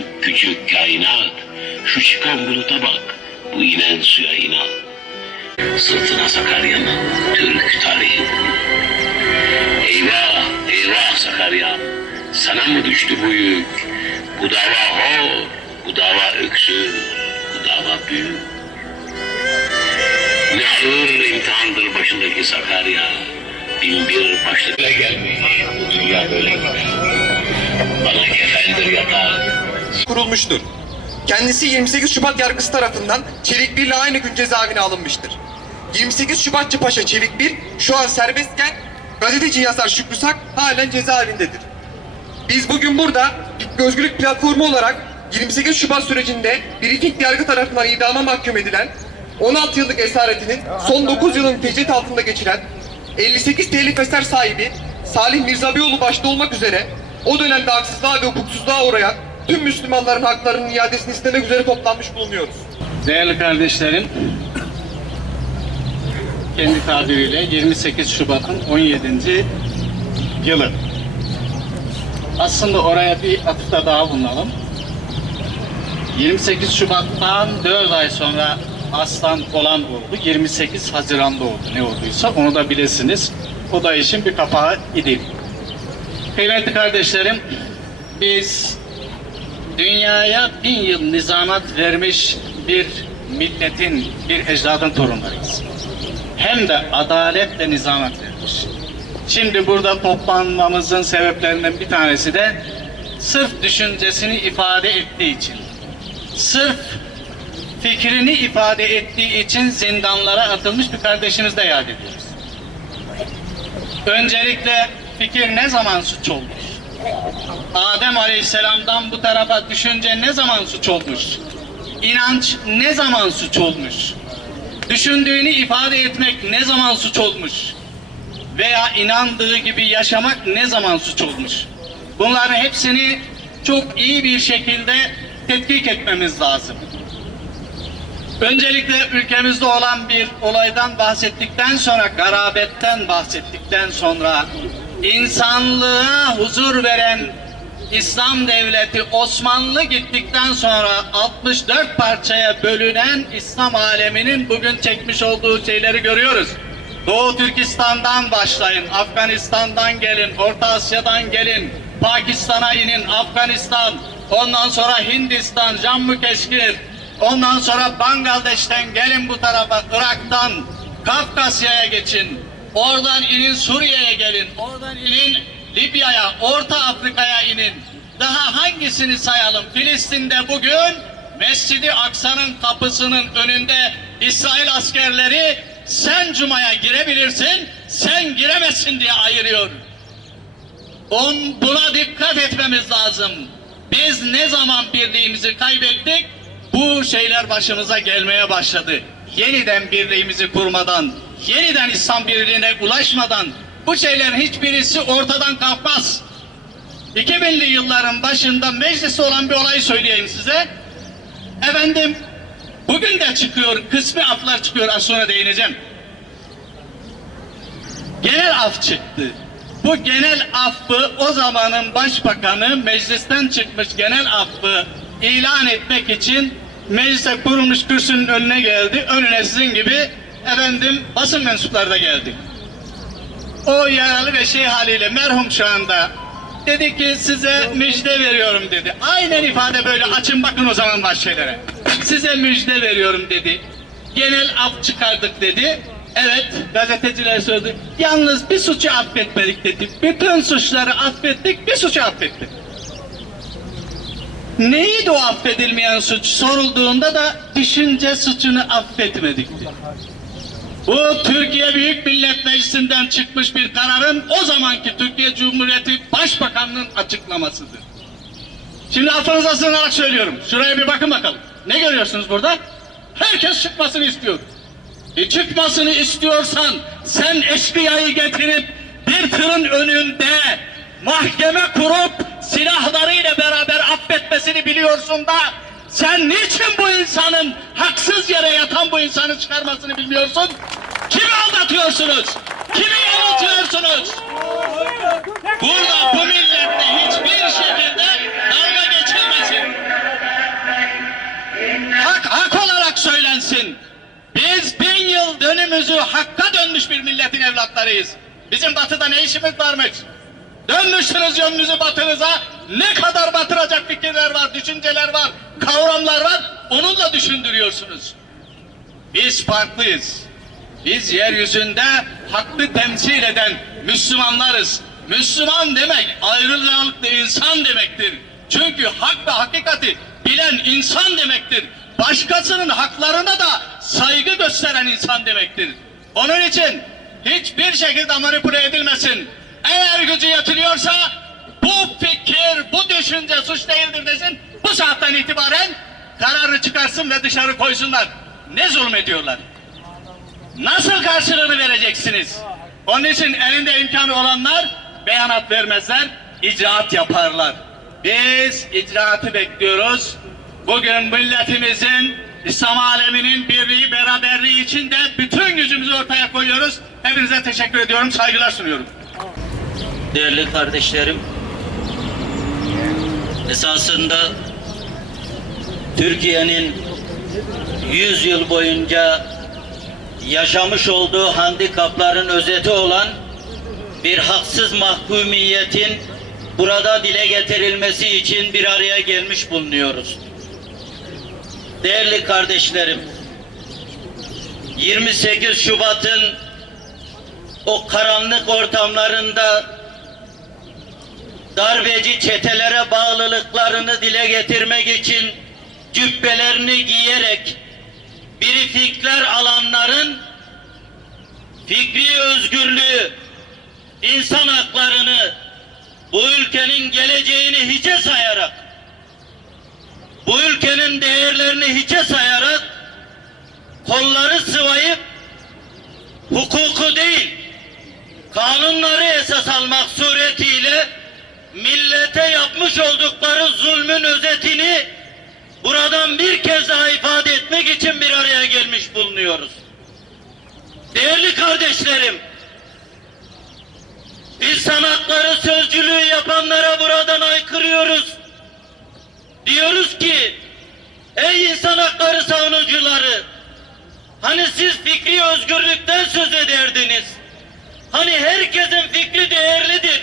büyük küçük kainat, şu çıkan buluta bak, bu inen suya inan. Sırtına Sakarya'nın Türk tarihi. Eyvah, eyvah Sakarya, sana mı düştü bu yük? Bu dava hor, bu dava öksür, bu dava büyük. Ne ağır imtihandır başındaki Sakarya. Bin bir başlıkla gelmiş, bu dünya böyle gider. Bana kefendir yatak. Kurulmuştur. Kendisi 28 Şubat yargısı tarafından Çevik Bir ile aynı gün cezaevine alınmıştır. 28 Şubatçı Paşa Çevik Bir şu an serbestken gazeteci yazar Şükrü Sak halen cezaevindedir. Biz bugün burada bir özgürlük platformu olarak 28 Şubat sürecinde briefing yargı tarafından idama mahkum edilen, 16 yıllık esaretinin son 9 yılın tecrit altında geçiren, 58 telif eser sahibi Salih Mirzabioğlu başta olmak üzere o dönemde haksızlığa ve hukuksuzluğa uğrayan tüm Müslümanların haklarının iadesini istemek üzere toplanmış bulunuyoruz. Değerli kardeşlerim, kendi tabiriyle 28 Şubat'ın 17. yılı. Aslında oraya bir atıfta daha bulunalım. 28 Şubat'tan 4 ay sonra aslan olan oldu. 28 Haziran'da oldu. Ne olduysa onu da bilesiniz. O da işin bir kapağı idi. Kıymetli kardeşlerim, biz dünyaya 1000 yıl nizamet vermiş bir milletin, bir ecdadın torunlarıyız. Hem de adaletle nizamet vermiş. Şimdi burada toplanmamızın sebeplerinden bir tanesi de sırf düşüncesini ifade ettiği için, sırf fikrini ifade ettiği için zindanlara atılmış bir kardeşimizi de yad ediyoruz. Öncelikle fikir ne zaman suç olmuş? Adem Aleyhisselam'dan bu tarafa düşünce ne zaman suç olmuş? İnanç ne zaman suç olmuş? Düşündüğünü ifade etmek ne zaman suç olmuş? Veya inandığı gibi yaşamak ne zaman suç olmuş? Bunların hepsini çok iyi bir şekilde tetkik etmemiz lazım. Öncelikle ülkemizde olan bir olaydan bahsettikten sonra, garabetten bahsettikten sonra, insanlığa huzur veren İslam devleti Osmanlı gittikten sonra 64 parçaya bölünen İslam aleminin bugün çekmiş olduğu şeyleri görüyoruz. Doğu Türkistan'dan başlayın, Afganistan'dan gelin, Orta Asya'dan gelin, Pakistan'a inin, Afganistan, ondan sonra Hindistan, Jammu Keşmir, ondan sonra Bangladeş'ten gelin bu tarafa, Irak'tan Kafkasya'ya geçin, oradan inin Suriye'ye gelin, oradan inin Libya'ya, Orta Afrika'ya inin. Daha hangisini sayalım? Filistin'de bugün Mescid-i Aksa'nın kapısının önünde İsrail askerleri sen Cuma'ya girebilirsin, sen giremezsin diye ayırıyor. Buna dikkat etmemiz lazım. Biz ne zaman birliğimizi kaybettik, bu şeyler başımıza gelmeye başladı. Yeniden birliğimizi kurmadan, yeniden İslam birliğine ulaşmadan bu şeylerin hiçbirisi ortadan kalkmaz. 2000'li yılların başında mecliste olan bir olayı söyleyeyim size. Efendim, bugün de çıkıyor, kısmi aflar çıkıyor, az sonra değineceğim. Genel af çıktı. Bu genel affı o zamanın başbakanı meclisten çıkmış genel affı ilan etmek için meclise kurulmuş kürsünün önüne geldi. Önüne sizin gibi efendim basın mensupları da geldi. O yaralı ve şey haliyle merhum şu anda dedi ki size müjde veriyorum dedi. Aynen ifade böyle, açın bakın o zaman şeylere. Size müjde veriyorum dedi. Genel af çıkardık dedi. Evet, gazeteciler söyledi. Yalnız bir suçu affetmedik dedi. Bütün suçları affettik, bir suçu affettik. Neydi o affedilmeyen suç sorulduğunda da düşünce suçunu affetmedik dedi. Bu Türkiye Büyük Millet Meclisi'nden çıkmış bir kararın o zamanki Türkiye Cumhuriyeti Başbakanı'nın açıklamasıdır. Şimdi affınıza sığınarak söylüyorum. Şuraya bir bakın bakalım. Ne görüyorsunuz burada? Herkes çıkmasını istiyor. Çıkmasını istiyorsan sen eşkıyayı getirip bir tırın önünde mahkeme kurup silahlarıyla beraber affetmesini biliyorsun da sen niçin bu insanın haksız yere yatan bu insanı çıkarmasını bilmiyorsun? Kimi aldatıyorsunuz? Kimi yanıltıyorsunuz? Burada bu millette hiçbir şekilde dalga geçilmesin. milletin evlatlarıyız. Bizim batıda ne işimiz varmış? Dönmüşsünüz yönünüzü batınıza. Ne kadar batıracak fikirler var, düşünceler var, kavramlar var. Onunla düşündürüyorsunuz. Biz farklıyız. Biz yeryüzünde hakkı temsil eden Müslümanlarız. Müslüman demek ayrılıklı insan demektir. Çünkü hak ve hakikati bilen insan demektir. Başkasının haklarına da saygı gösteren insan demektir. Onun için hiçbir şekilde manipüle edilmesin. Eğer gücü yetiliyorsa bu fikir, bu düşünce suç değildir desin. Bu saatten itibaren kararını çıkarsın ve dışarı koysunlar. Ne zulmediyorlar? Nasıl karşılığını vereceksiniz? Onun için elinde imkanı olanlar beyanat vermezler, icraat yaparlar. Biz icraatı bekliyoruz. Bugün milletimizin, İslam aleminin birliği, beraberliği için de bütün gücümüzü ortaya koyuyoruz. Hepinize teşekkür ediyorum, saygılar sunuyorum. Değerli kardeşlerim, esasında Türkiye'nin 100 yıl boyunca yaşamış olduğu handikapların özeti olan bir haksız mahkumiyetin burada dile getirilmesi için bir araya gelmiş bulunuyoruz. Değerli kardeşlerim, 28 Şubat'ın o karanlık ortamlarında darbeci çetelere bağlılıklarını dile getirmek için cübbelerini giyerek biriktikler alanların fikri özgürlüğü, insan haklarını, bu ülkenin geleceğini hiçe sayarak, bu ülkenin değerlerini hiçe sayarak kolları sıvayıp hukuku değil, kanunları esas almak suretiyle millete yapmış oldukları zulmün özetini buradan bir kez daha ifade etmek için bir araya gelmiş bulunuyoruz. Değerli kardeşlerim, insan hakları sözcülüğü yapanlara buradan aykırıyoruz. Diyoruz ki, ey insan hakları savunucuları, hani siz fikri özgürlükten söz ederdiniz, hani herkesin fikri değerlidir,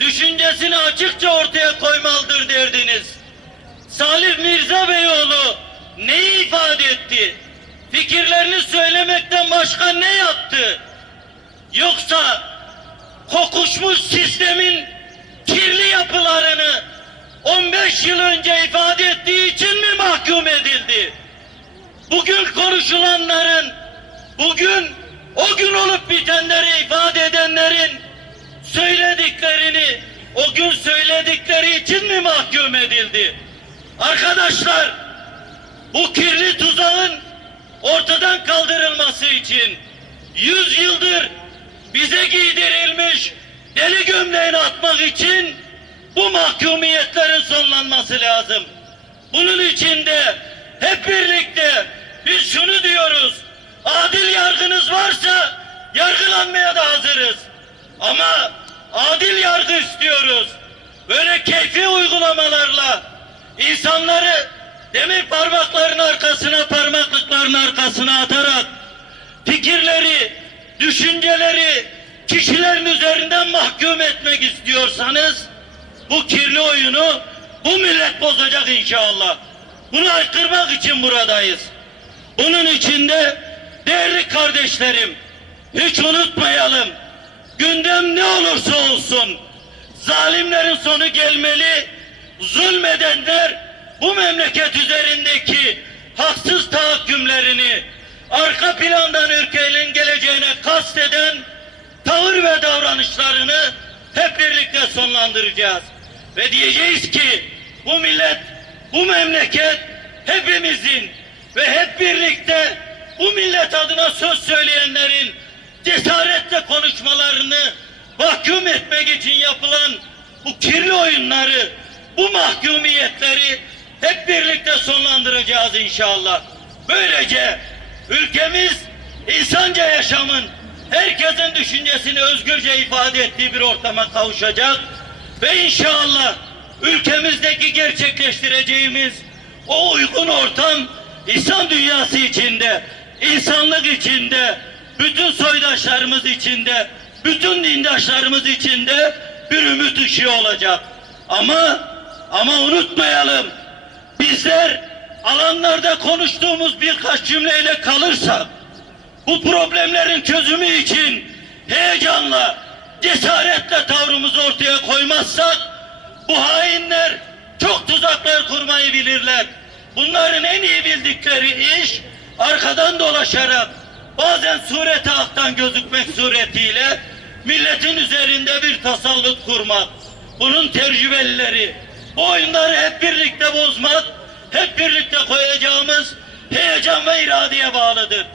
düşüncesini açıkça ortaya koymalıdır derdiniz. Salih Mirza Beyoğlu neyi ifade etti? Fikirlerini söylemekten başka ne yaptı? Yoksa kokuşmuş sistemin kirli yapılarını 15 yıl önce ifade ettiği için mi mahkum edildi? Bugün konuşulanların, bugün o gün olup bitenleri ifade edenlerin söylediklerini o gün söyledikleri için mi mahkum edildi? Arkadaşlar, bu kirli tuzağın ortadan kaldırılması için 100 yıldır bize giydirilmiş deli gömleğini atmak için bu mahkumiyetlerin sonlanması lazım. Bunun için de hep birlikte biz şunu diyoruz: adil yargınız varsa yargılanmaya da hazırız. Ama adil yargı istiyoruz. Böyle keyfi uygulamalarla insanları demir parmakların arkasına, parmaklıkların arkasına atarak fikirleri, düşünceleri kişilerin üzerinden mahkum etmek istiyorsanız bu kirli oyunu bu millet bozacak inşallah. Bunu haykırmak için buradayız. Bunun için de değerli kardeşlerim, hiç unutmayalım. Gündem ne olursa olsun zalimlerin sonu gelmeli. Zulmedenler bu memleket üzerindeki haksız tahakkümlerini, arka plandan ülkenin geleceğine kasteden tavır ve davranışlarını hep birlikte sonlandıracağız. Ve diyeceğiz ki bu millet, bu memleket hepimizin ve hep birlikte bu millet adına söz söyleyenlerin cesaretle konuşmalarını mahkum etmek için yapılan bu kirli oyunları, bu mahkumiyetleri hep birlikte sonlandıracağız inşallah. Böylece ülkemiz insanca yaşamın, herkesin düşüncesini özgürce ifade ettiği bir ortama kavuşacak ve inşallah ülkemizdeki gerçekleştireceğimiz o uygun ortam İslam dünyası içinde, insanlık içinde, bütün soydaşlarımız içinde, bütün dindaşlarımız içinde bir ümit ışığı olacak. Ama unutmayalım, bizler alanlarda konuştuğumuz birkaç cümleyle kalırsak, bu problemlerin çözümü için heyecanla, cesaretle tavrımızı ortaya koymazsak, bu hainler çok tuzaklar kurmayı bilirler. Bunların en iyi bildikleri iş, arkadan dolaşarak, bazen sureti haktan gözükmek suretiyle, milletin üzerinde bir tasallut kurmak. Bunun tecrübelileri, bu oyunları hep birlikte bozmak, hep birlikte koyacağımız heyecan ve iradeye bağlıdır.